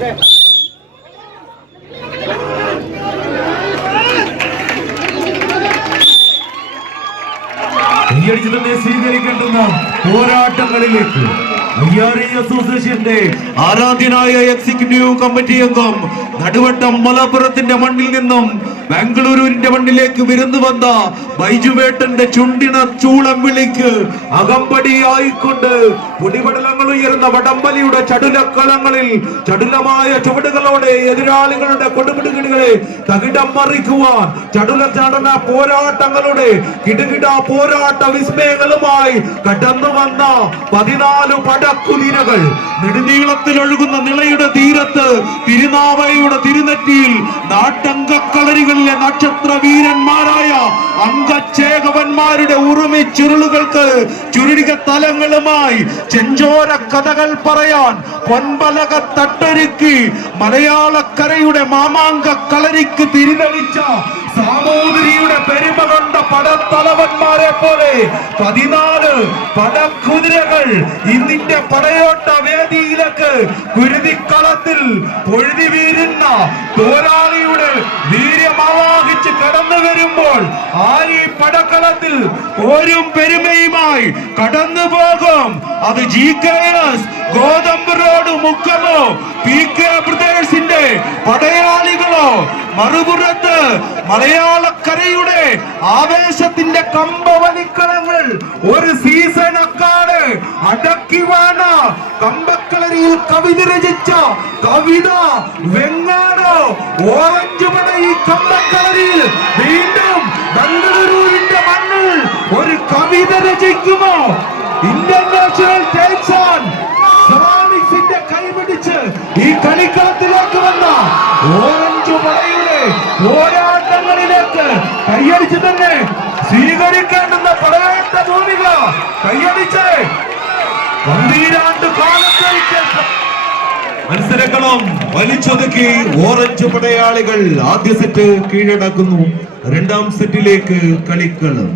കൈയടിച്ച് ചിത്രത്തെ സ്വീകരിക്കേണ്ടുന്ന പോരാട്ടങ്ങളിലേക്ക് അയ്യാറി അസോസിയേഷന്റെ ആരാധ്യനായ എക്സിക്യൂട്ടീവ് കമ്മിറ്റി അംഗം നടുവട്ടം മലപ്പുറത്തിന്റെ മണ്ണിൽ നിന്നും ബാംഗ്ലൂരുവിന്റെ മണ്ണിലേക്ക് വിരുന്നു വന്ന ബൈജുവേട്ടന്റെ ചുണ്ടിണ ചൂളം വിളിക്ക് അകമ്പടിയായിക്കൊണ്ട് പൊടിപടലങ്ങൾ ഉയർന്ന വടംവലിയുടെ ചടുലക്കളങ്ങളിൽ ചടുലമായ ചുവടുകളോടെ എതിരാളികളുടെ കൊടുപിടുകിടുകളെ തകിടം മറിക്കുവാൻ ചടുല ചടന പോരാട്ടങ്ങളുടെ കിടുകിട പോരാട്ട വിസ്മയങ്ങളുമായി കടന്നു വന്ന പതിനാല് പടക്കുതിരകൾ നെടുനീളത്തിൽ ഒഴുകുന്ന നിളയുടെ തീരത്ത് തിരുനാവയുടെ തിരുനെറ്റിയിൽ നാട്ടങ്കക്കളരികളിലെ നക്ഷത്ര വീരന്മാരായ അംഗച്ഛേകവന്മാരുടെ ഉറുമി ചുരുളുകൾക്ക് ചുരുടിക തലങ്ങളുമായി ചെഞ്ചോര കഥകൾ പറയാൻ പൊൻപലക തട്ടൊരുക്കി മലയാളക്കരയുടെ മാമാങ്ക കളരിക്ക് തിരിതെളിച്ച സാമൂതിരിയുടെ പെരുമ കൊണ്ട പടത്തലവന്മാരെ പോലെ പതിനാല് പടക്കുതിരകൾ ഇന്നിന്റെ പടയോട്ട വേദിയിലേക്ക് കുരുതിക്കളത്തിൽ പൊഴുതി വീരുന്ന പോരാളിയുടെ വീര്യമാവാഹിച്ച് കടന്നു വരുമ്പോൾ ആ ഈ പടക്കളത്തിൽ ഓരും പെരുമയുമായി കടന്നു പോകും. അത് ജി കെ ഗോതമ്പ് റോഡ് മുക്കമോ പി കെ ബ്രദേഴ്സിന്റെ പടയാളികളോ മറുപുറത്ത് മലയാളക്കരയുടെ ആവേശത്തിന്റെ കമ്പവലിക്കളങ്ങൾ ഒരു സീസൺ അക്കാട് അടക്കി വാണ. കമ്പക്കളരിയിൽ കവിത രചിച്ച കവിത വെങ്ങാടോ. ഓറഞ്ച് പട ഈ കമ്പക്കളരിയിൽ വീണ്ടും ബംഗളൂരുവിന്റെ മണ്ണിൽ ഒരു കവിത രചിക്കുമോ? ഇന്റർനാഷണൽ കൈപിടിച്ച് ഈ കളിക്കളത്തിലേക്ക് വന്ന ഓറഞ്ച് മലയുടെ പോരാട്ടങ്ങളിലേക്ക് കൈയടിച്ച് തന്നെ സ്വീകരിക്കേണ്ടുന്ന പടയാട്ട ഭൂമിക കൈയടിച്ച് പന്തീരാണ്ട് കാലത്തേക്ക് മത്സരങ്ങളും വലിച്ചൊതുക്കി ഓറഞ്ച് പടയാളികൾ ആദ്യ സെറ്റ് കീഴടക്കുന്നു. രണ്ടാം സെറ്റിലേക്ക് കളിക്കളും.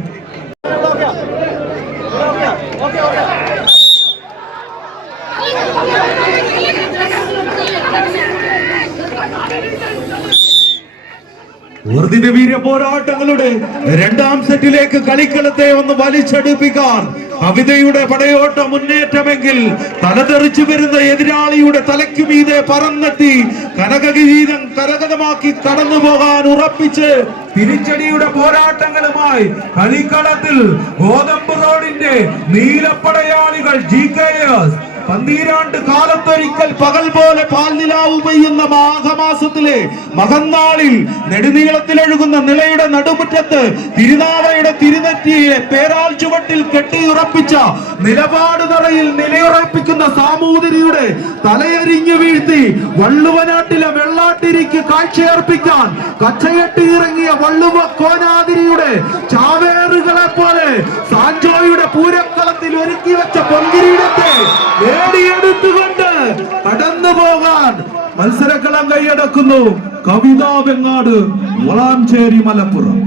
ഊർദിന വീര പോരാട്ടങ്ങളുടെ രണ്ടാം സെറ്റിലേക്ക് കളിക്കളത്തെ ഒന്ന് വലിച്ചടുപ്പിക്കാൻ കവിതയുടെ പടയോട്ട മുന്നേറ്റമെങ്കിൽ തലതെറിച്ചു വരുന്ന എതിരാളിയുടെ തലയ്ക്ക് മീതെ പറന്നെത്തി കനകഗീതം കരകതമാക്കി കടന്നു പോകാൻ ഉറപ്പിച്ച് തിരിച്ചടിയുടെ പോരാട്ടങ്ങളുമായി കളിക്കളത്തിൽ ഗോതമ്പ് റോഡിന്റെ നീലപ്പടയാളികൾ ജി കെ എസ് പന്തീരാണ്ട് കാലത്തൊരിക്കൽ പകൽ പോലെ പാൽനിലാവ് പെയ്യുന്ന മാഘമാസത്തിലെ മകന്നാളിൽ നെടുനീളത്തിലൊഴുകുന്ന നിലയുടെ നടുമുറ്റത്ത് തിരുനാവയുടെ തിരുനെറ്റിയിലെ പേരാൽ ചുവട്ടിൽ കെട്ടിയുറപ്പിച്ച നിലപാട് നിറയിൽ നിലയുറപ്പിക്കുന്ന സാമൂതിരിയുടെ തലയരിഞ്ഞു വീഴ്ത്തി വള്ളുവനാട്ടിലെ വെള്ളാട്ടിരിക്ക് കാഴ്ചയർപ്പിക്കാൻ ഇറങ്ങിയ വള്ളുവ കോനാതിരിയുടെ ചാവേറുകളെ പോലെ സാഞ്ചോയുടെ പൂരക്കളത്തിൽ ഒരുക്കി വെച്ച പൊങ്കിരീടത്തെ നേടിയെടുത്തുകൊണ്ട് കടന്നു പോകാൻ മത്സരക്കളം കൈയടക്കുന്നു കവിതാ വെങ്ങാട് വളാഞ്ചേരി മലപ്പുറം